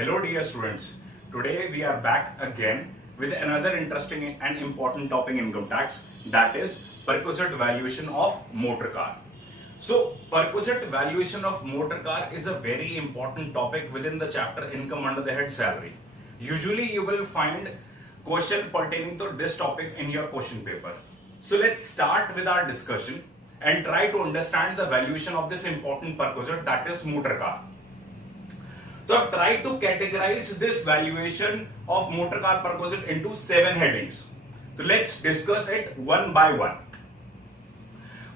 Hello dear students, today we are back again with another interesting and important topic in income tax, that is perquisite valuation of motor car. So perquisite valuation of motor car is a very important topic within the chapter income under the head salary. Usually you will find question pertaining to this topic in your question paper. So let's start with our discussion and try to understand the valuation of this important perquisite, that is motor car. So I've tried to categorize this valuation of motor car perquisite into 7 headings. So let's discuss it one by one.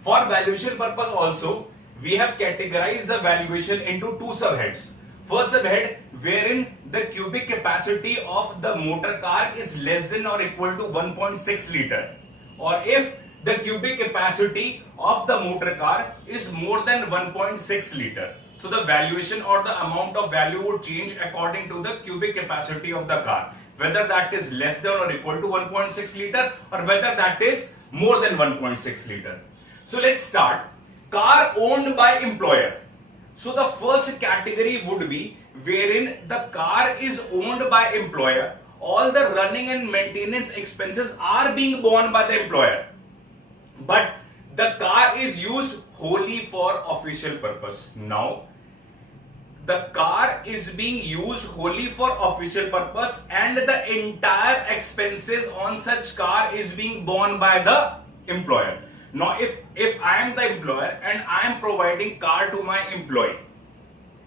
For valuation purpose also, we have categorized the valuation into 2 subheads. First subhead, wherein the cubic capacity of the motor car is less than or equal to 1.6 liter, or if the cubic capacity of the motor car is more than 1.6 liter. So the valuation or the amount of value would change according to the cubic capacity of the car, whether that is less than or equal to 1.6 liter or whether that is more than 1.6 liter. So let's start. Car owned by employer. So the first category would be wherein the car is owned by employer. All the running and maintenance expenses are being borne by the employer, but the car is used wholly for official purpose. Now the car is being used wholly for official purpose and the entire expenses on such car is being borne by the employer. Now if I am the employer and I am providing car to my employee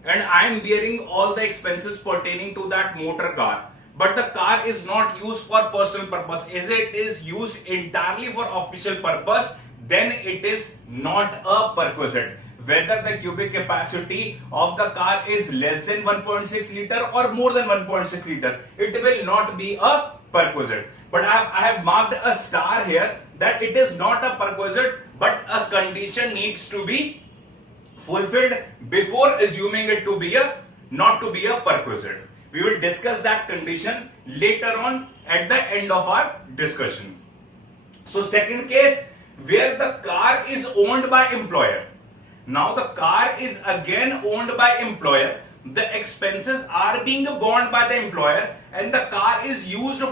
and I am bearing all the expenses pertaining to that motor car, but the car is not used for personal purpose, as it is used entirely for official purpose, then it is not a perquisite. Whether the cubic capacity of the car is less than 1.6 liter or more than 1.6 liter, it will not be a perquisite. But I have marked a star here that it is not a perquisite, but a condition needs to be fulfilled before assuming it to be not to be a perquisite. We will discuss that condition later on at the end of our discussion. So second case, where the car is owned by employer. Now the car is again owned by employer. The expenses are being borne by the employer and the car is used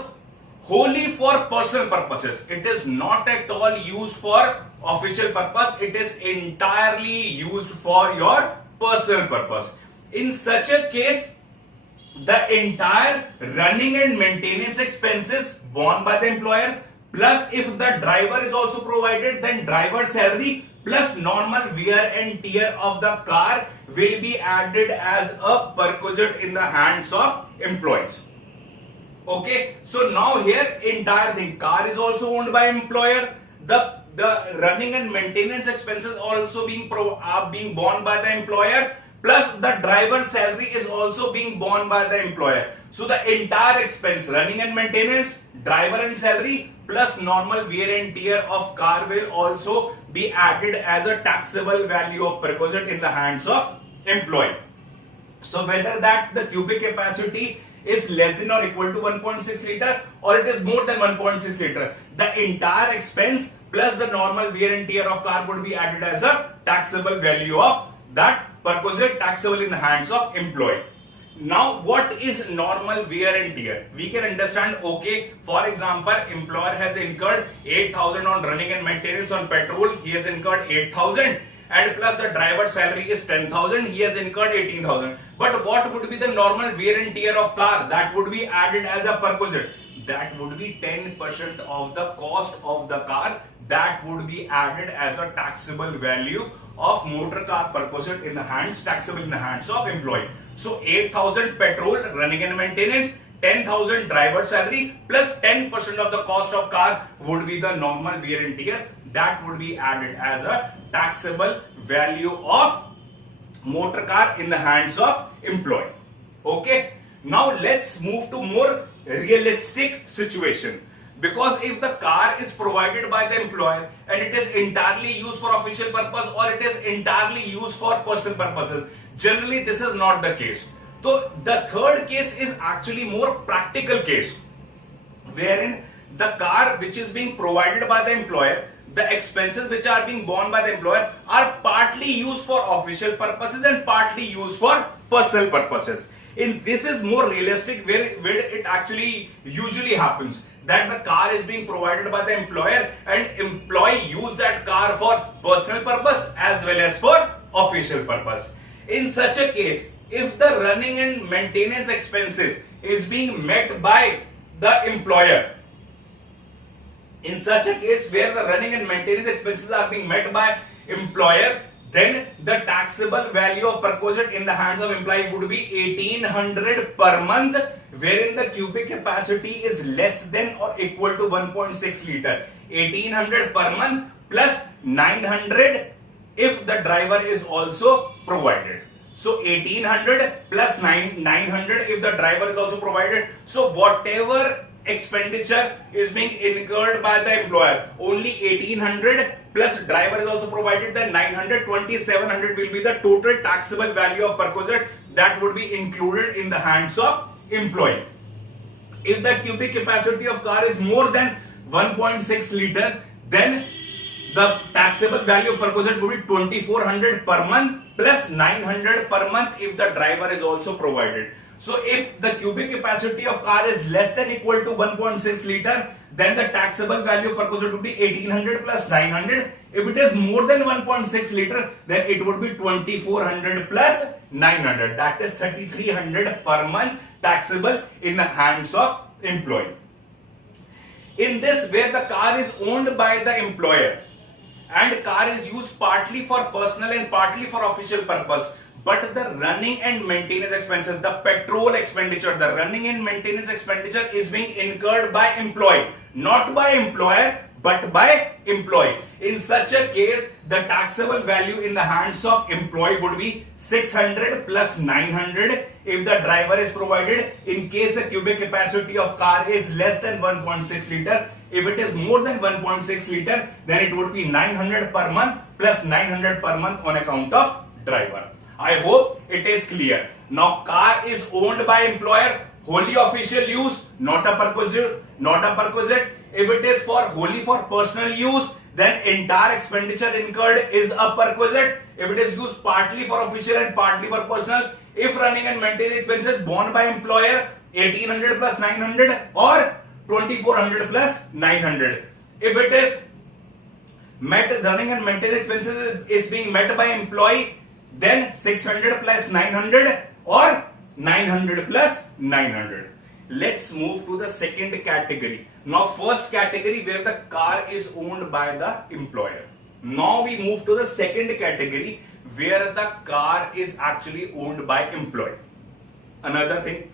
wholly for personal purposes. It is not at all used for official purpose. It is entirely used for your personal purpose. In such a case, the entire running and maintenance expenses borne by the employer, plus if the driver is also provided, then driver salary plus normal wear and tear of the car will be added as a perquisite in the hands of employees. Okay, so now here entire thing, car is also owned by employer, the running and maintenance expenses also being borne by the employer, plus the driver salary is also being borne by the employer. So the entire expense, running and maintenance, driver and salary plus normal wear and tear of car will also be added as a taxable value of perquisite in the hands of employee. So whether that the cubic capacity is less than or equal to 1.6 liter or it is more than 1.6 liter, the entire expense plus the normal wear and tear of car would be added as a taxable value of that perquisite, taxable in the hands of employee. Now what is normal wear and tear? We can understand, okay, for example, employer has incurred 8,000 on running and maintenance on petrol, he has incurred 8,000, and plus the driver salary is 10,000, he has incurred 18,000. But what would be the normal wear and tear of car? That would be added as a perquisite. That would be 10% of the cost of the car. That would be added as a taxable value of motor car perquisite in the hands, taxable in the hands of employee. So 8,000 petrol, running and maintenance, 10,000 driver salary plus 10% of the cost of car would be the normal wear and tear. That would be added as a taxable value of motor car in the hands of employee. Okay. Now let's move to more realistic situation. Because if the car is provided by the employer and it is entirely used for official purpose or it is entirely used for personal purposes, generally this is not the case. So the third case is actually more practical case, wherein the car which is being provided by the employer, the expenses which are being borne by the employer are partly used for official purposes and partly used for personal purposes. This is more realistic where it actually usually happens, that the car is being provided by the employer and employee use that car for personal purpose as well as for official purpose. In such a case, if the running and maintenance expenses is being met by the employer, in such a case where the running and maintenance expenses are being met by employer, then the taxable value of perquisite in the hands of employee would be 1800 per month, wherein the cubic capacity is less than or equal to 1.6 liter. 1800 per month plus 900 if the driver is also provided. So 1800 plus 900 if the driver is also provided. So whatever expenditure is being incurred by the employer, only 1800 plus driver is also provided, then 900, 2700 will be the total taxable value of perquisite that would be included in the hands of employee. If the cubic capacity of car is more than 1.6 liter, then the taxable value of perquisite would be 2400 per month plus 900 per month if the driver is also provided. So if the cubic capacity of car is less than equal to 1.6 liter, then the taxable value of perquisite would be 1800 plus 900. If it is more than 1.6 liter, then it would be 2400 plus 900. That is 3300 per month taxable in the hands of employee. In this, where the car is owned by the employer and car is used partly for personal and partly for official purpose, but the running and maintenance expenses, the petrol expenditure, the running and maintenance expenditure is being incurred by employee, not by employer, but by employee. In such a case, the taxable value in the hands of employee would be 600 plus 900 if the driver is provided, in case the cubic capacity of car is less than 1.6 liter. If it is more than 1.6 liter, then it would be 900 per month plus 900 per month on account of driver. I hope it is clear. Now, car is owned by employer, wholly official use, not a perquisite. If it is for wholly for personal use, then entire expenditure incurred is a perquisite. If it is used partly for official and partly for personal, if running and maintenance expenses borne by employer, 1800 plus 900 or 2400 plus 900. If it is met, running and maintenance expenses is being met by employee, then 600 plus 900 or 900 plus 900. Let's move to the second category. Now, first category where the car is owned by the employer. Now we move to the second category where the car is actually owned by employee. Another thing,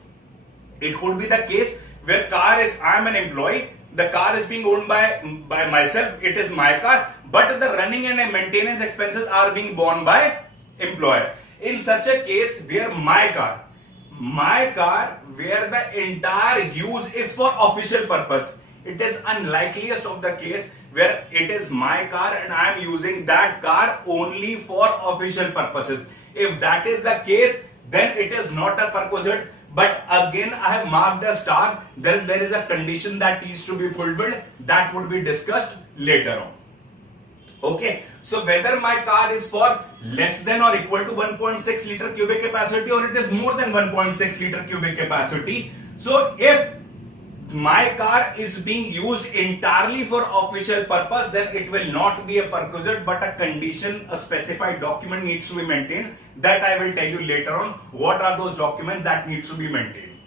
it could be the case where car is, I am an employee, the car is being owned by myself, it is my car, but the running and maintenance expenses are being borne by employer. In such a case where my car where the entire use is for official purpose, it is unlikeliest of the case where it is my car and I am using that car only for official purposes. If that is the case, then it is not a perquisite. But again, I have marked a star. Then there is a condition that needs to be fulfilled, that would be discussed later on. Okay, so whether my car is for less than or equal to 1.6 liter cubic capacity or it is more than 1.6 liter cubic capacity. So if my car is being used entirely for official purpose, then it will not be a perquisite, but a condition, a specified document needs to be maintained. That I will tell you later on what are those documents that needs to be maintained.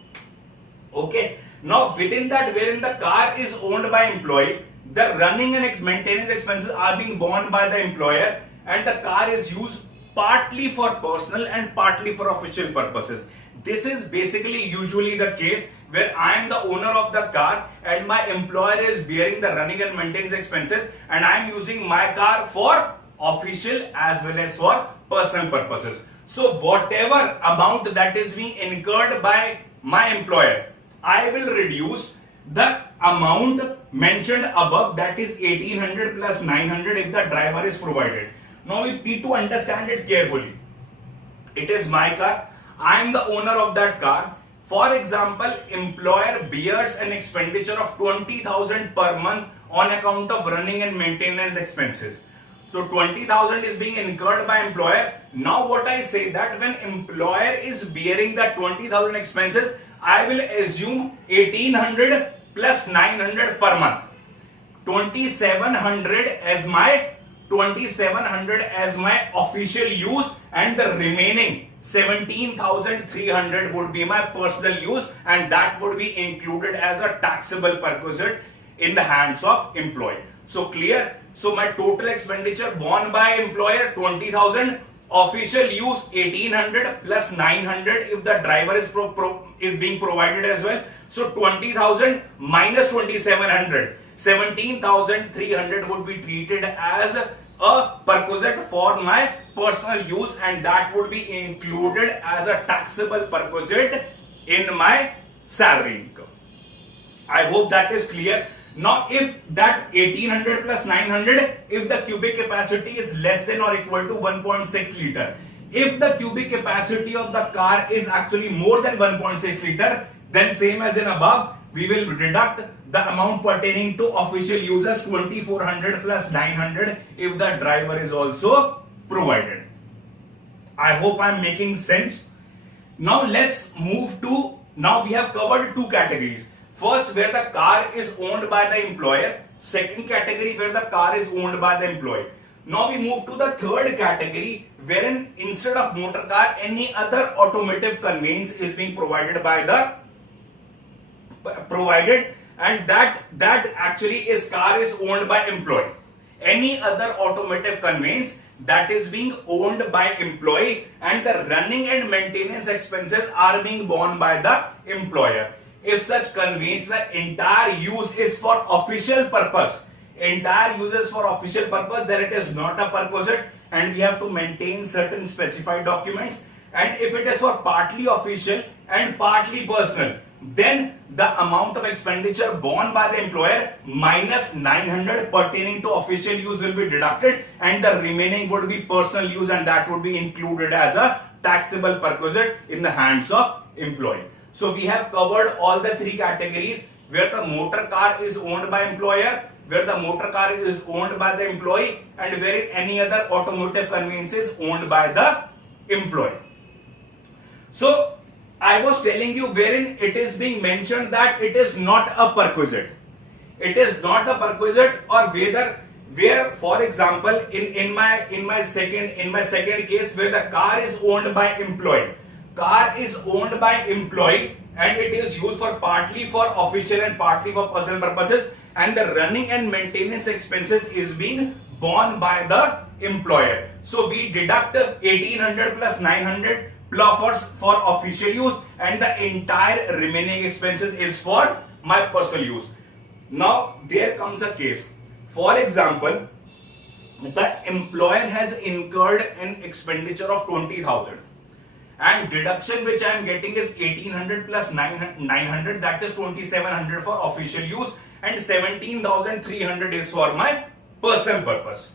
Okay, now within that, wherein the car is owned by employee, the running and maintenance expenses are being borne by the employer and the car is used partly for personal and partly for official purposes. This is basically usually the case where I am the owner of the car and my employer is bearing the running and maintenance expenses and I am using my car for official as well as for personal purposes. So whatever amount that is being incurred by my employer, I will reduce the amount mentioned above, that is 1800 plus 900 if the driver is provided. Now we need to understand it carefully. It is my car, I am the owner of that car. For example, employer bears an expenditure of 20,000 per month on account of running and maintenance expenses. So 20,000 is being incurred by employer. Now what I say that when employer is bearing the 20,000 expenses, I will assume 1800 plus 900 per month. 2700 as my official use, and the remaining 17,300 would be my personal use, and that would be included as a taxable perquisite in the hands of employee. So clear? So my total expenditure borne by employer 20,000, official use 1800 plus 900 if the driver is being provided as well. So 20,000 minus 2,700, 17,300 would be treated as a perquisite for my personal use, and that would be included as a taxable perquisite in my salary income. I hope that is clear. Now if that 1800 plus 900, if the cubic capacity is less than or equal to 1.6 liter, if the cubic capacity of the car is actually more than 1.6 liter, then same as in above, we will deduct the amount pertaining to official users 2400 plus 900 if the driver is also provided. I hope I am making sense. Now let's move to, now we have covered two categories. First, where the car is owned by the employer. Second category, where the car is owned by the employee. Now we move to the third category, wherein instead of motor car, any other automotive conveyance is being provided by the and that actually is car is owned by employee. Any other automotive conveyance that is being owned by employee, and the running and maintenance expenses are being borne by the employer. If such conveyance, the entire use is for official purpose, then it is not a perquisite, and we have to maintain certain specified documents. And if it is for partly official and partly personal, then the amount of expenditure borne by the employer minus 900 pertaining to official use will be deducted, and the remaining would be personal use, and that would be included as a taxable perquisite in the hands of employee. So we have covered all the three categories, where the motor car is owned by employer, where the motor car is owned by the employee, and where any other automotive conveyance is owned by the employee. So I was telling you wherein it is being mentioned that it is not a perquisite. It is not a perquisite, or where for example in my second case, where the car is owned by employee. Car is owned by employee, and it is used for partly for official and partly for personal purposes, and the running and maintenance expenses is being borne by the employer. So we deduct 1800 plus 900 for official use, and the entire remaining expenses is for my personal use. Now there comes a case. For example, the employer has incurred an expenditure of 20,000. And deduction which I am getting is 1800 plus 900, that is 2700 for official use, and 17,300 is for my personal purpose.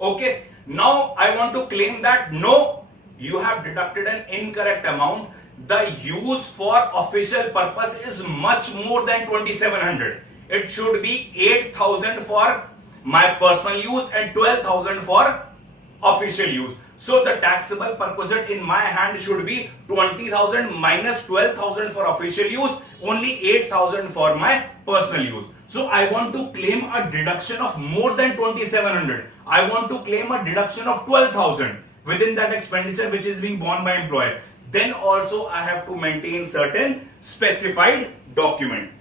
Okay, now I want to claim that no, you have deducted an incorrect amount. The use for official purpose is much more than 2700. It should be 8,000 for my personal use and 12,000 for official use. So the taxable perquisite in my hand should be 20,000 minus 12,000 for official use, only 8,000 for my personal use. So I want to claim a deduction of more than 2,700. I want to claim a deduction of 12,000 within that expenditure which is being borne by employer. Then also I have to maintain certain specified document.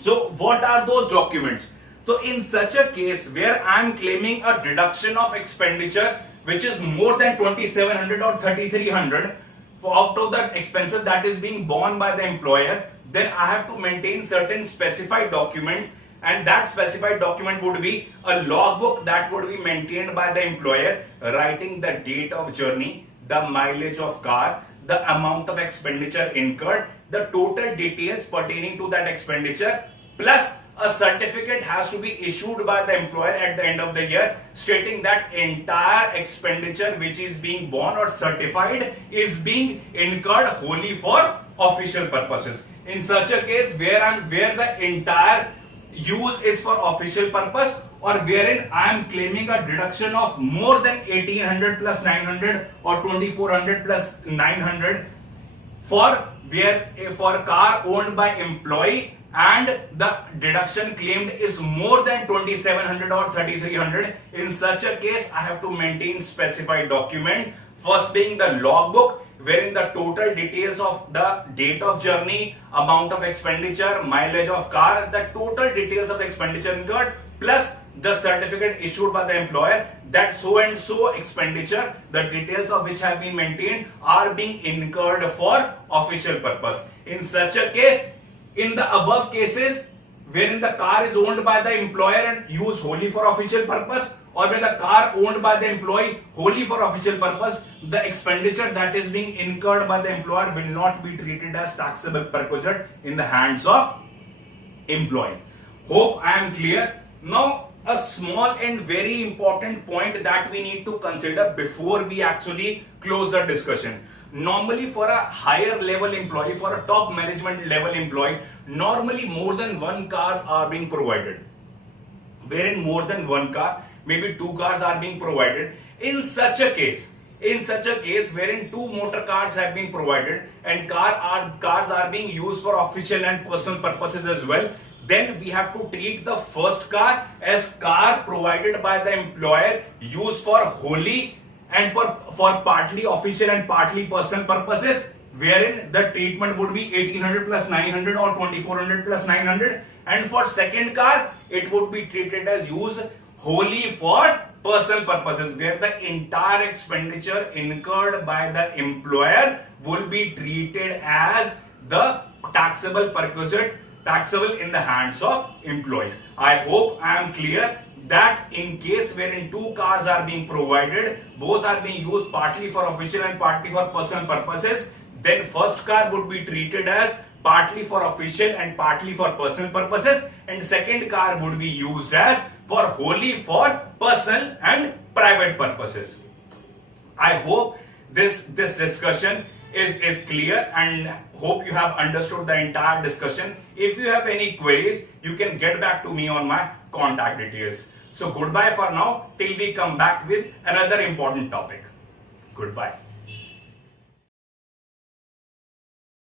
So what are those documents? So in such a case where I am claiming a deduction of expenditure which is more than 2,700 or 3,300 out of the expenses that is being borne by the employer, then I have to maintain certain specified documents, and that specified document would be a logbook that would be maintained by the employer, writing the date of journey, the mileage of car, the amount of expenditure incurred, the total details pertaining to that expenditure, plus a certificate has to be issued by the employer at the end of the year stating that entire expenditure which is being borne or certified is being incurred wholly for official purposes. In such a case where the entire use is for official purpose, or wherein I am claiming a deduction of more than 1800 plus 900 or 2400 plus 900 for for car owned by employee and the deduction claimed is more than 2700 or 3300. In such a case, I have to maintain specified document, first being the logbook, wherein the total details of the date of journey, amount of expenditure, mileage of car, the total details of the expenditure incurred, plus the certificate issued by the employer that so and so expenditure, the details of which have been maintained, are being incurred for official purpose. In such a case, in the above cases, wherein the car is owned by the employer and used wholly for official purpose, or where the car owned by the employee wholly for official purpose, the expenditure that is being incurred by the employer will not be treated as taxable perquisite in the hands of employee. Hope I am clear. Now, a small and very important point that we need to consider before we actually close the discussion. Normally, for a higher level employee, for a top management level employee, normally more than one car are being provided. Wherein more than one car, maybe two cars are being provided. In such a case wherein two motor cars have been provided and cars are being used for official and personal purposes as well, then we have to treat the first car as car provided by the employer, used for wholly and for partly official and partly personal purposes, wherein the treatment would be 1800 plus 900 or 2400 plus 900, and for second car it would be treated as used wholly for personal purposes, where the entire expenditure incurred by the employer will be treated as the taxable perquisite, taxable in the hands of employee. I hope I am clear that in case wherein two cars are being provided, both are being used partly for official and partly for personal purposes, then first car would be treated as partly for official and partly for personal purposes, and second car would be used as for wholly for personal and private purposes. I hope this discussion is clear and hope you have understood the entire discussion. If you have any queries, you can get back to me on my contact details. So goodbye for now till we come back with another important topic. Goodbye.